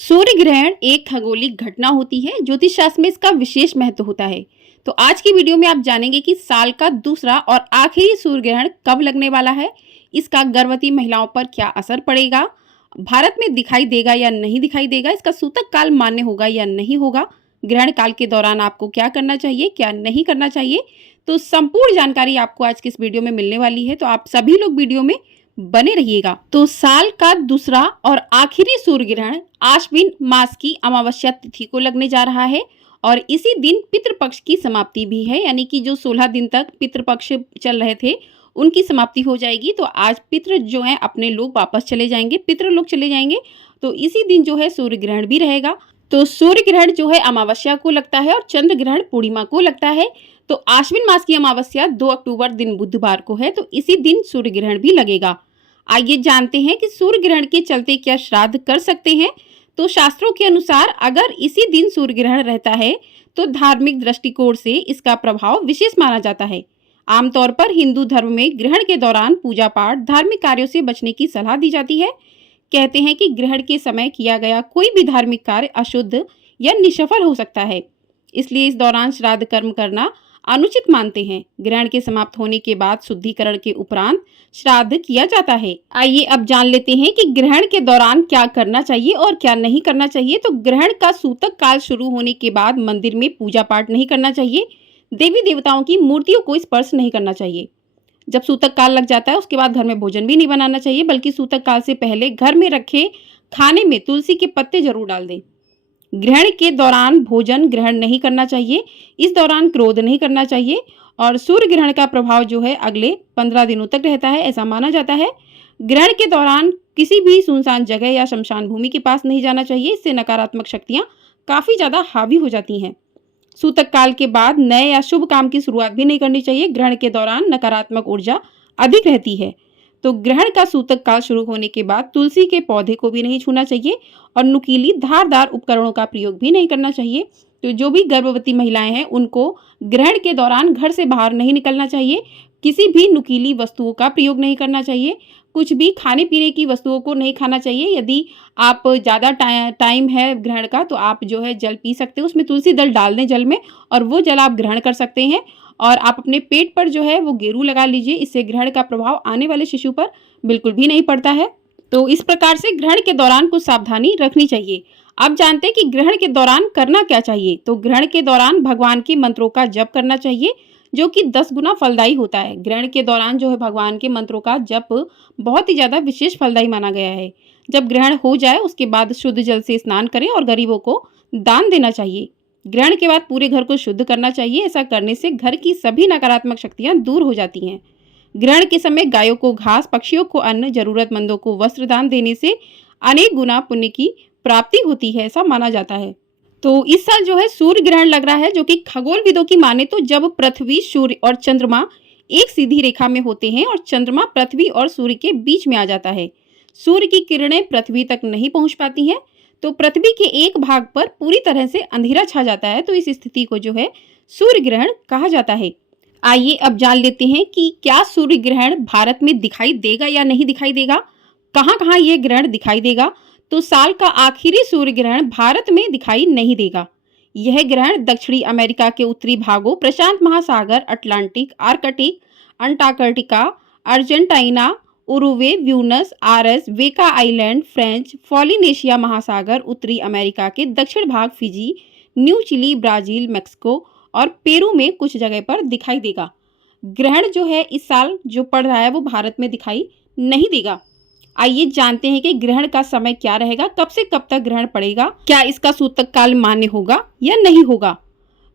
सूर्य ग्रहण एक खगोलिक घटना होती है। ज्योतिष शास्त्र में इसका विशेष महत्व होता है। तो आज की वीडियो में आप जानेंगे कि साल का दूसरा और आखिरी सूर्य ग्रहण कब लगने वाला है, इसका गर्भवती महिलाओं पर क्या असर पड़ेगा, भारत में दिखाई देगा या नहीं दिखाई देगा, इसका सूतक काल मान्य होगा या नहीं होगा, ग्रहण काल के दौरान आपको क्या करना चाहिए क्या नहीं करना चाहिए। तो संपूर्ण जानकारी आपको आज की इस वीडियो में मिलने वाली है, तो आप सभी लोग वीडियो में बने रहिएगा। तो साल का दूसरा और आखिरी सूर्य ग्रहण आश्विन मास की अमावस्या तिथि को लगने जा रहा है और इसी दिन पितृपक्ष की समाप्ति भी है, यानी कि जो 16 दिन तक पितृपक्ष चल रहे थे उनकी समाप्ति हो जाएगी। तो आज पितृ जो है अपने लोग वापस चले जाएंगे, पितृ लोग चले जाएंगे। तो इसी दिन जो है सूर्य ग्रहण भी रहेगा। तो सूर्य ग्रहण जो है अमावस्या को लगता है और चंद्र ग्रहण पूर्णिमा को लगता है। तो आश्विन मास की अमावस्या 2 अक्टूबर दिन बुधवार को है, तो इसी दिन सूर्य ग्रहण भी लगेगा। आइए जानते हैं कि सूर्य ग्रहण के चलते क्या श्राद्ध कर सकते हैं। तो शास्त्रों के अनुसार अगर इसी दिन सूर्य ग्रहण रहता है तो धार्मिक दृष्टिकोण से इसका प्रभाव विशेष माना जाता है। आमतौर पर हिंदू धर्म में ग्रहण के दौरान पूजा पाठ धार्मिक कार्यों से बचने की सलाह दी जाती है। कहते हैं कि ग्रहण के समय किया गया कोई भी धार्मिक कार्य अशुद्ध या निष्फल हो सकता है, इसलिए इस दौरान श्राद्ध कर्म करना अनुचित मानते हैं। ग्रहण के समाप्त होने के बाद शुद्धिकरण के उपरांत श्राद्ध किया जाता है। आइए अब जान लेते हैं कि ग्रहण के दौरान क्या करना चाहिए और क्या नहीं करना चाहिए। तो ग्रहण का सूतक काल शुरू होने के बाद मंदिर में पूजा पाठ नहीं करना चाहिए, देवी देवताओं की मूर्तियों को स्पर्श नहीं करना चाहिए। जब सूतक काल लग जाता है उसके बाद घर में भोजन भी नहीं बनाना चाहिए, बल्कि सूतक काल से पहले घर में रखे खाने में तुलसी के पत्ते जरूर डाल दें। ग्रहण के दौरान भोजन ग्रहण नहीं करना चाहिए, इस दौरान क्रोध नहीं करना चाहिए और सूर्य ग्रहण का प्रभाव जो है अगले 15 दिनों तक रहता है, ऐसा माना जाता है। ग्रहण के दौरान किसी भी सुनसान जगह या शमशान भूमि के पास नहीं जाना चाहिए, इससे नकारात्मक शक्तियां काफी ज्यादा हावी हो जाती हैं। सूतक काल के बाद नए या शुभ काम की शुरुआत भी नहीं करनी चाहिए। ग्रहण के दौरान नकारात्मक ऊर्जा अधिक रहती है। तो ग्रहण का सूतक काल शुरू होने के बाद तुलसी के पौधे को भी नहीं छूना चाहिए और नुकीली धारदार उपकरणों का प्रयोग भी नहीं करना चाहिए। तो जो भी गर्भवती महिलाएं हैं उनको ग्रहण के दौरान घर से बाहर नहीं निकलना चाहिए, किसी भी नुकीली वस्तुओं का प्रयोग नहीं करना चाहिए, कुछ भी खाने पीने की वस्तुओं को नहीं खाना चाहिए। यदि आप ज़्यादा टाइम है ग्रहण का तो आप जो है जल पी सकते हो, उसमें तुलसी दल डाल दें जल में और वो जल आप ग्रहण कर सकते हैं। और आप अपने पेट पर जो है वो गेरू लगा लीजिए, इससे ग्रहण का प्रभाव आने वाले शिशु पर बिल्कुल भी नहीं पड़ता है। तो इस प्रकार से ग्रहण के दौरान कुछ सावधानी रखनी चाहिए। अब जानते हैं कि ग्रहण के दौरान करना क्या चाहिए। तो ग्रहण के दौरान भगवान के मंत्रों का जप करना चाहिए, जो कि 10 गुना फलदायी होता है। ग्रहण के दौरान जो है भगवान के मंत्रों का जप बहुत ही ज्यादा विशेष फलदायी माना गया है। जब ग्रहण हो जाए उसके बाद शुद्ध जल से स्नान करें और गरीबों को दान देना चाहिए। ग्रहण के बाद पूरे घर को शुद्ध करना चाहिए, ऐसा करने से घर की सभी नकारात्मक शक्तियां दूर हो जाती हैं। ग्रहण के समय गायों को घास, पक्षियों को अन्न, जरूरतमंदों को वस्त्र दान देने से अनेक गुना पुण्य की प्राप्ति होती है, ऐसा माना जाता है। तो इस साल जो है सूर्य ग्रहण लग रहा है, जो कि खगोलविदों की माने तो जब पृथ्वी, सूर्य और चंद्रमा एक सीधी रेखा में होते हैं और चंद्रमा पृथ्वी और सूर्य के बीच में आ जाता है। सूर्य की किरणें पृथ्वी तक नहीं पहुंच पाती हैं, तो पृथ्वी के एक भाग पर पूरी तरह से अंधेरा छा जाता है। तो इस स्थिति को जो है सूर्य ग्रहण कहा जाता है। आइए अब जान लेते हैं कि क्या सूर्य ग्रहण भारत में दिखाई देगा या नहीं दिखाई देगा, कहां कहां यह ग्रहण दिखाई देगा। तो साल का आखिरी सूर्य ग्रहण भारत में दिखाई नहीं देगा। यह ग्रहण दक्षिणी अमेरिका के उत्तरी भागों, प्रशांत महासागर, Atlantic, Arctic, Antarctica, Argentina, Uruguay, Buenos, Aires, वेका आइलैंड, फ्रेंच पॉलिनेशिया महासागर, उत्तरी अमेरिका के दक्षिण भाग, Fiji, new Chile, Brazil, Mexico और पेरू में कुछ जगह पर दिखाई देगा। ग्रहण जो है इस साल जो पड़ रहा है वो भारत में दिखाई नहीं देगा। आइए जानते हैं कि ग्रहण का समय क्या रहेगा, कब से कब तक ग्रहण पड़ेगा, क्या इसका सूतक काल मान्य होगा या नहीं होगा।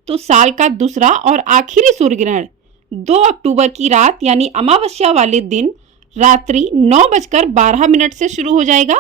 तो साल का दूसरा और आखिरी सूर्य ग्रहण 2 अक्टूबर की रात यानी अमावस्या वाले दिन रात्रि 9:12 से शुरू हो जाएगा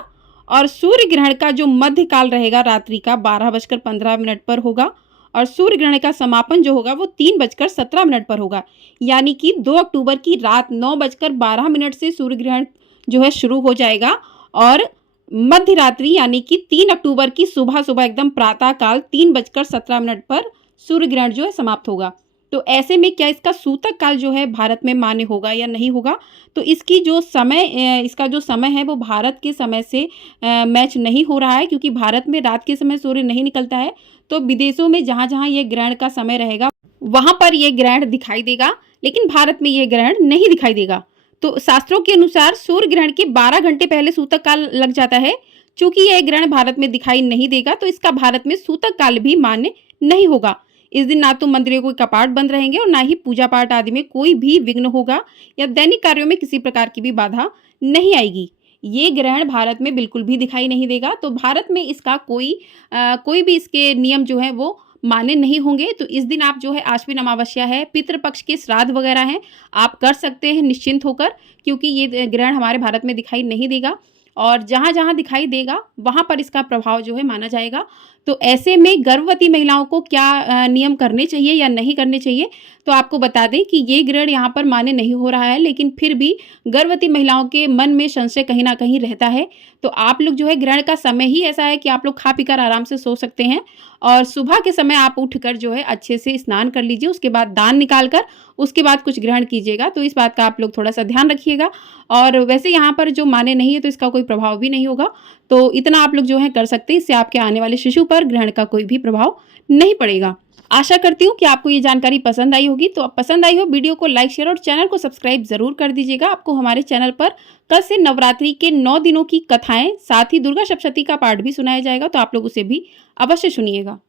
और सूर्य ग्रहण का जो मध्य काल रहेगा रात्रि का 12:15 पर होगा और सूर्य ग्रहण का समापन जो होगा वो 3:17 पर होगा। यानी कि 2 अक्टूबर की रात 9:12 से सूर्य ग्रहण जो है शुरू हो जाएगा और मध्य रात्रि यानी कि 3 अक्टूबर की सुबह सुबह एकदम प्रातः काल 3:17 पर सूर्य ग्रहण जो है समाप्त होगा। तो ऐसे में क्या इसका सूतक काल जो है भारत में मान्य होगा या नहीं होगा? तो इसकी जो समय इसका जो समय है वो भारत के समय से मैच नहीं हो रहा है, क्योंकि भारत में रात के समय सूर्य नहीं निकलता है। तो विदेशों में जहाँ-जहाँ ये ग्रहण का समय रहेगा, वहाँ पर ये ग्रहण दिखाई देगा, लेकिन भारत में ये ग्रहण नहीं दिखाई देगा। तो शास्त्रों के अनुसार सूर्य ग्रहण के 12 घंटे पहले सूतक काल लग जाता है। चूँकि यह ग्रहण भारत में दिखाई नहीं देगा, तो इसका भारत में सूतक काल भी मान्य नहीं होगा। इस दिन ना तो मंदिरों के कपाट बंद रहेंगे और ना ही पूजा पाठ आदि में कोई भी विघ्न होगा या दैनिक कार्यों में किसी प्रकार की भी बाधा नहीं आएगी। ये ग्रहण भारत में बिल्कुल भी दिखाई नहीं देगा, तो भारत में इसका कोई भी इसके नियम जो है वो मान्य नहीं होंगे। तो इस दिन आप जो है आश्विन अमावस्या है, पितृपक्ष के श्राद्ध वगैरह हैं, आप कर सकते हैं निश्चिंत होकर, क्योंकि ये ग्रहण हमारे भारत में दिखाई नहीं देगा और जहाँ-जहाँ दिखाई देगा वहाँ पर इसका प्रभाव जो है माना जाएगा। तो ऐसे में गर्भवती महिलाओं को क्या नियम करने चाहिए या नहीं करने चाहिए? तो आपको बता दें कि ये ग्रहण यहाँ पर मान्य नहीं हो रहा है, लेकिन फिर भी गर्भवती महिलाओं के मन में संशय कहीं न कहीं रहता है। तो आप लोग जो है, ग्रहण का समय ही ऐसा है कि आप लोग खा पीकर आराम से सो सकते हैं और सुबह के समय आप उठकर जो है अच्छे से स्नान कर लीजिए, उसके बाद दान निकाल कर उसके बाद कुछ ग्रहण कीजिएगा। तो इस बात का आप लोग थोड़ा-सा ध्यान रखिएगा। और वैसे यहाँ पर जो मान्य नहीं है, तो इसका कोई प्रभाव भी नहीं होगा। तो इतना आप लोग जो है कर सकते हैं, इससे आपके आने वाले शिशु पर ग्रहण का कोई भी प्रभाव नहीं पड़ेगा। आशा करती हूँ कि आपको ये जानकारी पसंद आई होगी। तो अब पसंद आई हो वीडियो को लाइक, शेयर और चैनल को सब्सक्राइब ज़रूर कर दीजिएगा। आपको हमारे चैनल पर कल से नवरात्रि के 9 दिनों की कथाएँ, साथ ही दुर्गा सप्तशती का पाठ भी सुनाया जाएगा, तो आप लोग उसे भी अवश्य सुनिएगा।